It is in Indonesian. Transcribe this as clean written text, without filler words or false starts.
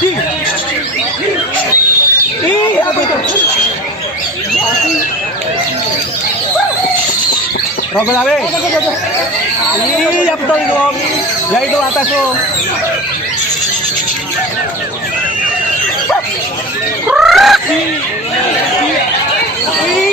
Ih, apa itu? Robel abe. Iya betul itu om. Ya itu atas om. Ih.